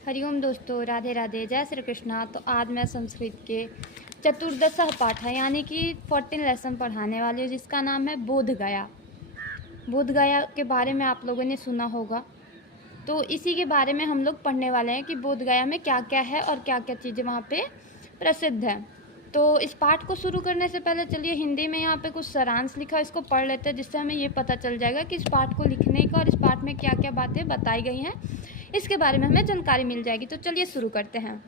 हरिओम दोस्तों, राधे राधे, जय श्री कृष्णा। तो आज मैं संस्कृत के चतुर्दश पाठ है यानी कि 14 लेसन पढ़ाने वाली हूँ, जिसका नाम है बोध गया। बोध गया के बारे में आप लोगों ने सुना होगा, तो इसी के बारे में हम लोग पढ़ने वाले हैं कि बोध गया में क्या क्या है और क्या क्या चीज़ें वहाँ पे प्रसिद्ध हैं। तो इस पाठ को शुरू करने से पहले चलिए हिंदी में यहाँ पे कुछ सारांश लिखा है, इसको पढ़ लेते हैं, जिससे हमें ये पता चल जाएगा कि इस पाठ को लिखने का और इस पाठ में क्या क्या बातें बताई गई हैं, इसके बारे में हमें जानकारी मिल जाएगी। तो चलिए शुरू करते हैं।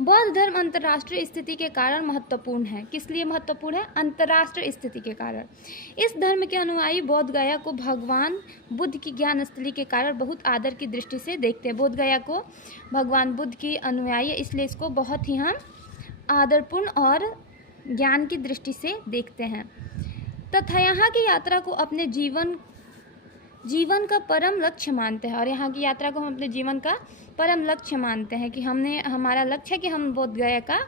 बौद्ध धर्म अंतर्राष्ट्रीय स्थिति के कारण महत्वपूर्ण है। किस लिए महत्वपूर्ण है? अंतर्राष्ट्रीय स्थिति के कारण। इस धर्म के अनुयायी बोध गया को भगवान बुद्ध की ज्ञान स्थली के कारण बहुत आदर की दृष्टि से देखते हैं। बोध गया को भगवान बुद्ध की अनुयायी, इसलिए इसको बहुत ही हम आदरपूर्ण और ज्ञान की दृष्टि से देखते हैं तथा यहाँ की यात्रा को अपने जीवन का परम लक्ष्य मानते हैं। और यहाँ की यात्रा को हम अपने जीवन का परम लक्ष्य मानते हैं कि हमारा लक्ष्य है कि हम बोध गया का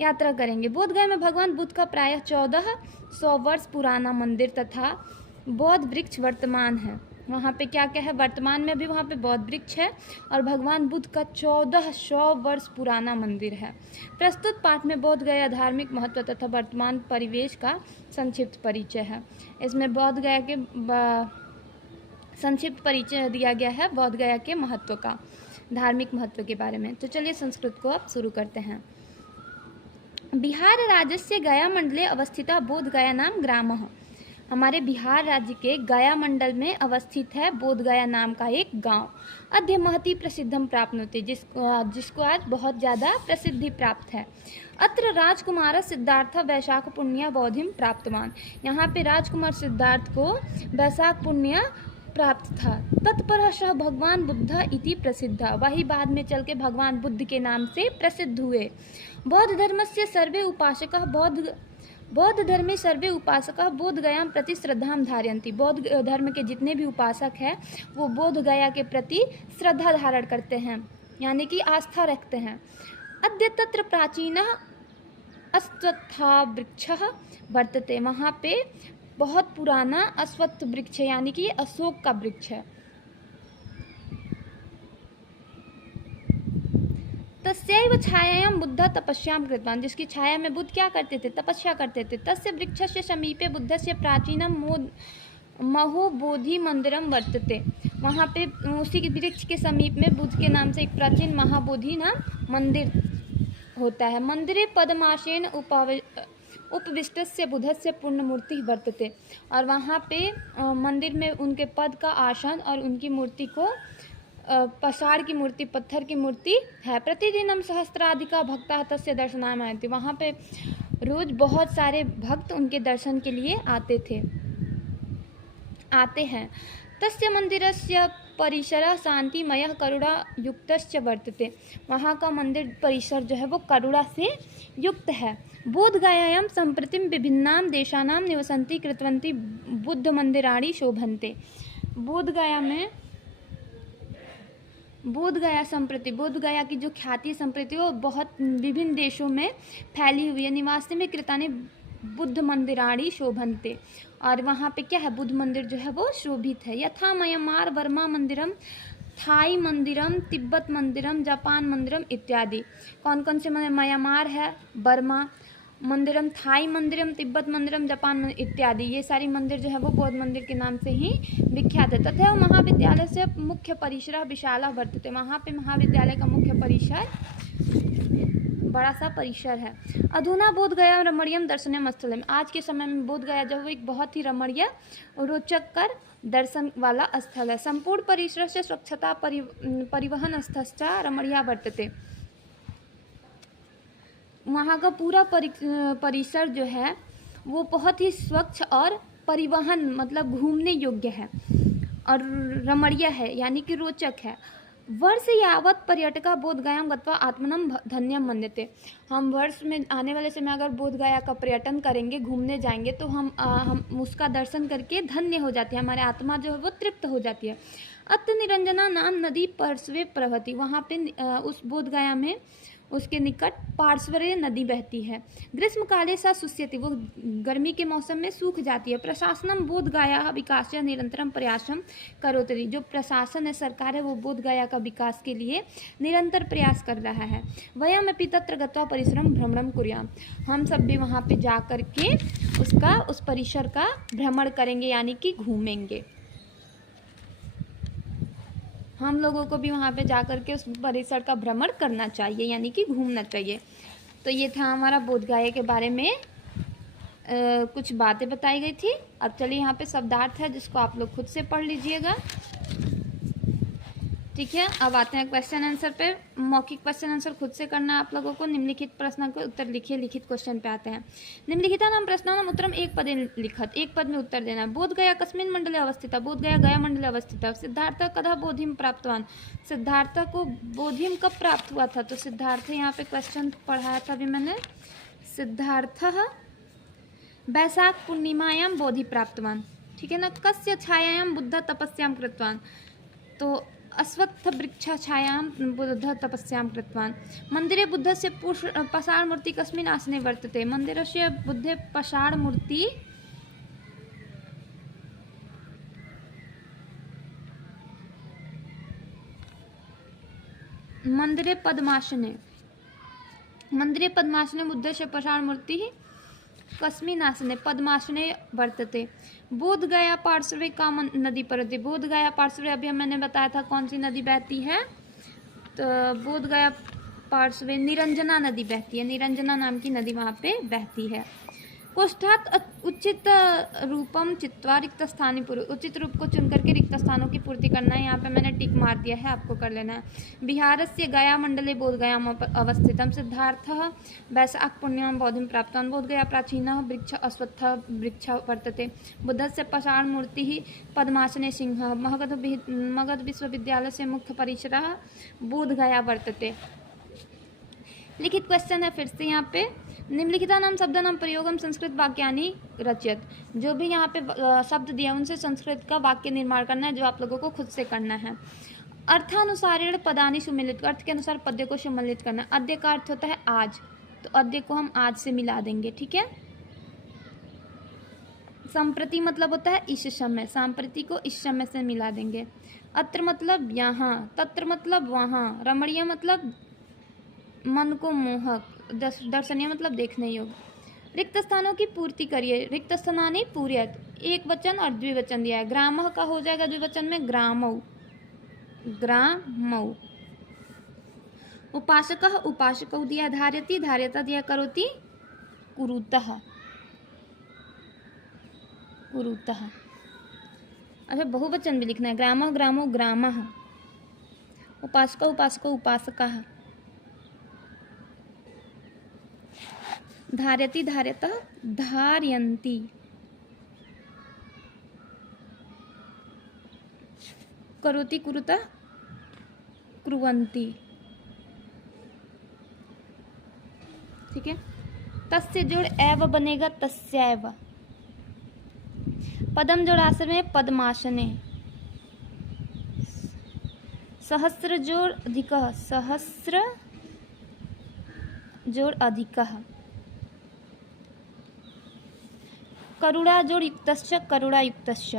यात्रा करेंगे। बोध गया में भगवान बुद्ध का प्रायः 1400 वर्ष पुराना मंदिर तथा बौद्ध वृक्ष वर्तमान है। वहाँ पे क्या क्या है? वर्तमान में भी वहाँ पे बौद्ध वृक्ष है और भगवान बुद्ध का 1400 वर्ष पुराना मंदिर है। प्रस्तुत पाठ में बोध गया धार्मिक महत्व तथा वर्तमान परिवेश का संक्षिप्त परिचय है। इसमें बोध गया के संक्षिप्त परिचय दिया गया है बोध गया के महत्व का, धार्मिक महत्व के बारे में। तो चलिए संस्कृत को अब शुरू करते हैं। बिहार राज्यस्य गया मंडले अवस्थिता बोध गया नाम ग्रामः। हमारे बिहार राज्य के गया मंडल में अवस्थित है बोध गया नाम का एक गांव। अद्य महती प्रसिद्धम प्राप्नोति, जिसको आज बहुत ज़्यादा प्रसिद्धि प्राप्त है। अत्र राजकुमार सिद्धार्थ वैशाख पुण्य बोधिम प्राप्तवान। यहाँ पे राजकुमार सिद्धार्थ को वैशाख पुण्य प्राप्त था। तत्परः भगवान बुद्ध इति प्रसिद्ध, वही बाद में चल के भगवान बुद्ध के नाम से प्रसिद्ध हुए। बौद्ध धर्मस्य सर्वे उपासकः बौद्ध धर्मे सर्वे उपासकः बोध गया प्रति श्रद्धां धारयन्ति। बौद्ध धर्म के जितने भी उपासक हैं वो बोध गया के प्रति श्रद्धा धारण करते हैं, यानी कि आस्था रखते हैं। अद्य तत्र प्राचीनः अश्वत्थवृक्षः वर्तते। वहाँ पे बहुत पुराना अश्वत्थ वृक्ष है, यानी कि ये अशोक का वृक्ष है। तस्यैव छायायां बुद्ध तपस्यां कृतवान, जिसकी छाया में बुद्ध क्या करते थे? तपस्या करते थे। तस्य वृक्षस्य समीपे बुद्धस्य प्राचीनम महोबोधि मंदिरम वर्तते। वहाँ पे उसी के वृक्ष के समीप में बुद्ध के नाम से एक प्राचीन महाबोधि नाम मंदिर होता है। मंदिरे पद्मासेन उपविष्टस्य बुद्धस्य पूर्णमूर्ति वर्तते। और वहाँ पे मंदिर में उनके पद का आसन और उनकी मूर्ति को पसार की मूर्ति, पत्थर की मूर्ति है। प्रतिदिनम सहस्राधिका भक्ता तस्य दर्शनाय। वहाँ पे रोज बहुत सारे भक्त उनके दर्शन के लिए आते हैं। तस्य मंदिरस्य परिसरः शांतिमयः करुणा युक्तश्च वर्तते। वहाँ का मंदिर परिसर जो है वो करुणा से युक्त है। बोध गयायां सम्प्रति विभिन्नां देशानां निवसन्ति कृतवन्ति बुद्ध मंदिराणि शोभन्ते। बोध गया की जो ख्याति संप्रति वो बहुत विभिन्न देशों में फैली हुई है। निवासी में कृतानि बुद्ध मंदिराणि शोभन्ते, और वहाँ पे क्या है? बुद्ध मंदिर जो है वो शोभित है। यथा म्यांमार वर्मा मंदिरम, थाई मंदिरम, तिब्बत मंदिरम, जापान मंदिरम इत्यादि। कौन कौन से? म्यांमार है, बर्मा मंदिरम, थाई मंदिरम, तिब्बत मंदिरम, जापान इत्यादि, ये सारी मंदिर जो है वो बौद्ध मंदिर के नाम से ही विख्यात है। तथा महाविद्यालय से मुख्य परिसर विशाला वर्तते। वहाँ पे महाविद्यालय का मुख्य परिसर बड़ा सा परिसर है। अधुना बोध गया रमणीयम दर्शनीय स्थलम। आज के समय में बोध गया जो एक बहुत ही रमणीय रोचक कर दर्शन वाला स्थल है। संपूर्ण परिसर से स्वच्छता परिवहन स्थश्च रमणीय वर्तते। वहाँ का पूरा परिसर जो है वो बहुत ही स्वच्छ और परिवहन मतलब घूमने योग्य है और रमणीय है, यानी कि रोचक है। वर्ष यावत पर्यटका बोध गया गत्वा आत्मनम धन्यम मन्यते। हम वर्ष में आने वाले समय अगर बोध गया का पर्यटन करेंगे, घूमने जाएंगे, तो हम उसका दर्शन करके धन्य हो जाते हैं, हमारे आत्मा जो है वो तृप्त हो जाती है। अत्य निरंजना नाम नदी पार्श्वे प्रवहति। वहाँ पे उस बोध गया में उसके निकट पार्श्वरीय नदी बहती है। ग्रीष्मकाले सा शुष्यति, वो गर्मी के मौसम में सूख जाती है। प्रशासनम बोधगया विकास निरंतरम प्रयासम करोति, जो प्रशासन है, सरकार है, वो बोधगया का विकास के लिए निरंतर प्रयास कर रहा है। वयम अपि तत्र गत्वा परिसरम भ्रमणम कुर्याम, हम सब भी वहाँ पे जा करके उस परिसर का भ्रमण करेंगे, यानी कि घूमेंगे। हम लोगों को भी वहाँ पे जा करके उस परिसर का भ्रमण करना चाहिए, यानी कि घूमना चाहिए। तो ये था हमारा बोधगया के बारे में कुछ बातें बताई गई थी। अब चलिए यहाँ पे शब्दार्थ है, जिसको आप लोग खुद से पढ़ लीजिएगा, ठीक है। अब आते हैं क्वेश्चन आंसर पे। मौखिक क्वेश्चन आंसर खुद से करना है आप लोगों को। निम्नलिखित प्रश्न के उत्तर लिखिए। लिखित क्वेश्चन पे आते हैं। निम्नलिखितानां प्रश्नानां उत्तरम एक पदे लिखत, एक पद में उत्तर देना है। बोधगया कस्मिन् मंडले अवस्थिता, बोधगया गया मंडले अवस्थिता। सिद्धार्थ कदा बोधिम प्राप्तवान, सिद्धार्थ को बोधिम कब प्राप्त हुआ था? तो सिद्धार्थ, यहाँ पे क्वेश्चन पढ़ाया था अभी मैंने। सिद्धार्थ वैशाख पूर्णिमायां बोधि प्राप्तवान, ठीक है ना। कस्य छायायां बुद्ध तपस्यां कृतवान, तो अश्वत्थ वृक्ष छायां बुद्ध तपस्यां कृतवान। मंदिरे बुद्धस्य पाषाणमूर्ति कस्मिन् आसने वर्तते, मंदिरस्य बुद्धे पाषाणमूर्ति मंदिरे पद्मासने, मंदिरे पद्मासने बुद्धस्य पाषाणमूर्ति कस्मिन् आसने पद्मासने वर्तते। बोधगया पार्श्वे का नदी परते, बोधगया पार्श्वे अभी मैंने बताया था कौन सी नदी बहती है, तो बोधगया पार्श्वे निरंजना नदी बहती है, निरंजना नाम की नदी वहाँ पे बहती है। कोष्ठात उचित रूपम चित्वा रिक्त स्थानी पूर्व, उचित रूप को चुन करके रिक्त स्थानों की पूर्ति करना है। यहाँ पे मैंने टिक मार दिया है, आपको कर लेना है। बिहारस्य गया मंडले बोधगयाम अवस्थितम। सिद्धार्थ वैशाख पूर्णिमां बोधिं प्राप्तवान्। बोधगया प्राचीनः वृक्ष अश्वत्थ वृक्ष वर्तते। बुद्धस्य पाषाणमूर्तिः पद्मासने सिंहः। मगध विश्वविद्यालयस्य मुख्य परिसरः बोधगया वर्तते। लिखित क्वेश्चन है फिर से यहाँ पे। निम्नलिखितानां शब्दानां प्रयोगम संस्कृत वाक्यानि रचयत, जो भी यहाँ पे शब्द दिया उनसे संस्कृत का वाक्य निर्माण करना है, जो आप लोगों को खुद से करना है। अर्थानुसारेण पदानि सुमिलित, अर्थ के अनुसार पद्य को सम्मिलित करना। अद्य का अर्थ होता है आज, तो अद्य को हम आज से मिला देंगे, ठीक है। संप्रति मतलब होता है इस समय, सांप्रति को इस समय से मिला देंगे। अत्र मतलब यहाँ, तत्र मतलब वहाँ, रमणीय मतलब मन को मोहक, दर्शनीय मतलब देखने योग्य। रिक्त स्थानों की पूर्ति करिए, रिक्त स्थानानि पूर्यत, एक वचन और द्विवचन दिया है। ग्रामः का हो जाएगा द्विवचन में ग्रामौ, ग्रामौ। उपासकः उपासकौ दिया, धार्यति धार्यता दिया, करोति कुरुतः, कुरुतः। अच्छा, बहुवचन भी लिखना है। ग्रामः ग्रामौ ग्रामः, उपासकौ उपासकौ उपासकः, धार्यति धार्यतः धारयन्ति, करोति कुरुतः कुर्वन्ति, ठीक है। तस्य जोड़ एव बनेगा तस्यैव। पदम जोड़ आश्रम में पद्मासने। सहस्र जोड़ अधिकः, सहस्र जोड़ अधिकः। करुणा जोड़ युक्तश्च, करुणा युक्तश्च,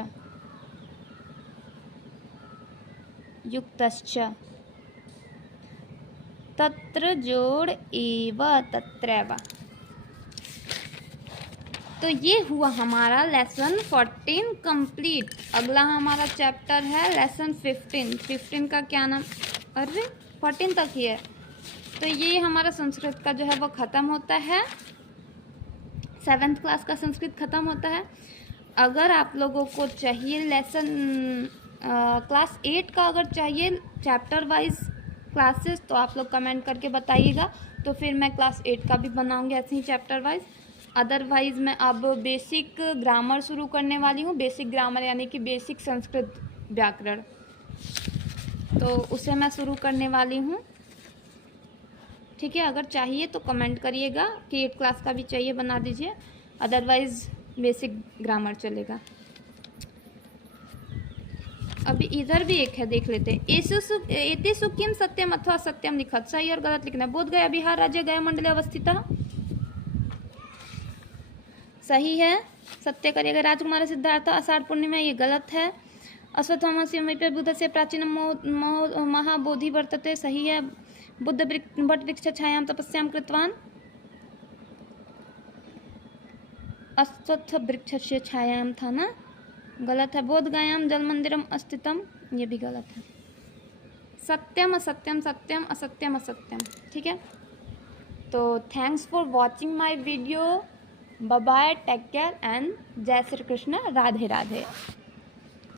युक्तश्च। तत्र जोड़ एव, तत्रैव। तो ये हुआ हमारा लेसन 14 कंप्लीट। अगला हमारा चैप्टर है लेसन 15। 15 का क्या नाम, अरे 14 तक ही है। तो ये हमारा संस्कृत का जो है वो ख़त्म होता है, 7th क्लास का संस्कृत ख़त्म होता है। अगर आप लोगों को चाहिए लेसन क्लास 8 का अगर चाहिए चैप्टर वाइज क्लासेस, तो आप लोग कमेंट करके बताइएगा, तो फिर मैं क्लास 8 का भी बनाऊंगी ऐसे ही चैप्टर वाइज। अदरवाइज़ मैं अब बेसिक ग्रामर शुरू करने वाली हूँ। बेसिक ग्रामर यानी कि बेसिक संस्कृत व्याकरण, तो उसे मैं शुरू करने वाली हूँ, ठीक है। अगर चाहिए तो कमेंट करिएगा कि 8 क्लास का भी चाहिए, बना दीजिए, अदरवाइज़ बेसिक ग्रामर चलेगा। अभी इधर भी एक है, देख लेते हैं। एतेषु किम सत्यम अथवा असत्यम लिखत, सही और गलत लिखना है। बोध गया बिहार राज्य गया मंडले अवस्थित, सही है, सत्य करिएगा। राजकुमार सिद्धार्थ आषाढ़ पूर्णिमा, ये गलत है। अश्वत्थामस्य बुद्धस्य प्राचीन महाबोधि वर्तते, सही है। बुद्ध वट वृक्ष छायां तपस्यां कृतवान, अश्वत्थ वृक्षस्य छायां था ना, गलत है। बोध गयाम जल मंदिरम अस्तितम, ये भी गलत है। सत्यम असत्यम, सत्यम असत्यम असत्यम, ठीक है। तो thanks for watching my video, bye bye, take care and जय श्री कृष्ण, राधे राधे।